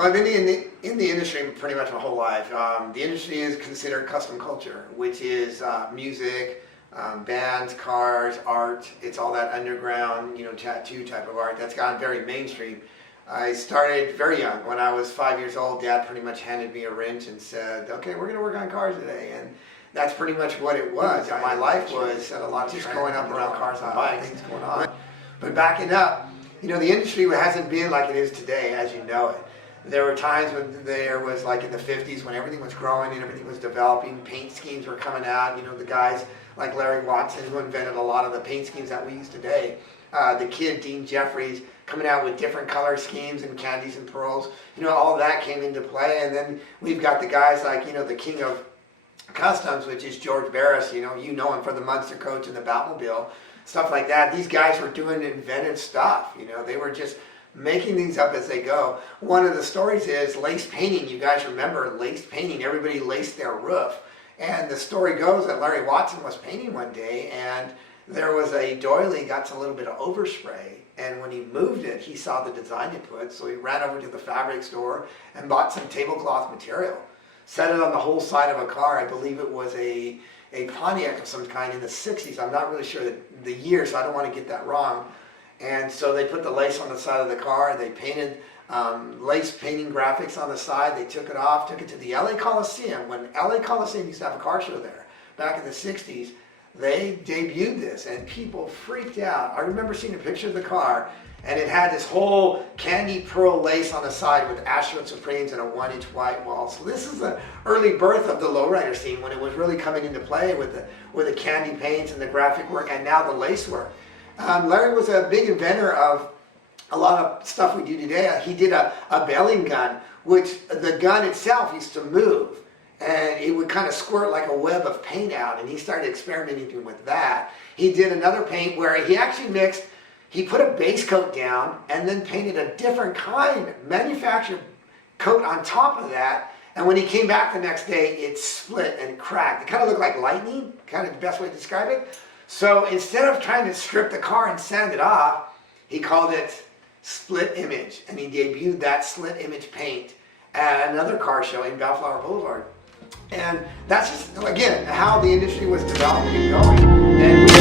I've been in the industry pretty much my whole life. The industry is considered custom culture, which is music, bands, cars, art. It's all that underground, tattoo type of art that's gone very mainstream. I started very young. When I was 5 years old, Dad pretty much handed me a wrench and said, "Okay, we're going to work on cars today." And that's pretty much what it was. My life was a lot of just growing up around cars and bikes, things going on. But backing up, the industry hasn't been like it is today, as you know it. There were times when there was, like in the 50s, when everything was growing and everything was developing, paint schemes were coming out, the guys like Larry Watson, who invented a lot of the paint schemes that we use today. The kid, Dean Jeffries, coming out with different color schemes and candies and pearls, all of that came into play. And then we've got the guys like, the king of customs, which is George Barris, you know him for the Munster coach and the Batmobile, stuff like that. These guys were doing inventive stuff, they were just making things up as they go. One of the stories is lace painting. You guys remember lace painting. Everybody laced their roof. And the story goes that Larry Watson was painting one day and there was a doily got a little bit of overspray. And when he moved it, he saw the design it put. So he ran over to the fabric store and bought some tablecloth material. Set it on the whole side of a car. I believe it was a Pontiac of some kind in the 60s. I'm not really sure the year, so I don't want to get that wrong. And so they put the lace on the side of the car. They painted lace painting graphics on the side. They took it off, took it to the LA Coliseum. When LA Coliseum used to have a car show there back in the 60s, they debuted this and people freaked out. I remember seeing a picture of the car and it had this whole candy pearl lace on the side with Astro Supremes and a 1-inch white wall. So this is the early birth of the lowrider scene when it was really coming into play with the candy paints and the graphic work and now the lace work. Larry was a big inventor of a lot of stuff we do today. He did a bailing gun, which the gun itself used to move. And it would kind of squirt like a web of paint out. And he started experimenting with that. He did another paint where he actually he put a base coat down and then painted a different kind, manufactured coat on top of that. And when he came back the next day, it split and cracked. It kind of looked like lightning, kind of the best way to describe it. So instead of trying to strip the car and sand it off, he called it Split Image. And he debuted that Split Image paint at another car show in Bellflower Boulevard. And that's just, again, how the industry was developing and going. And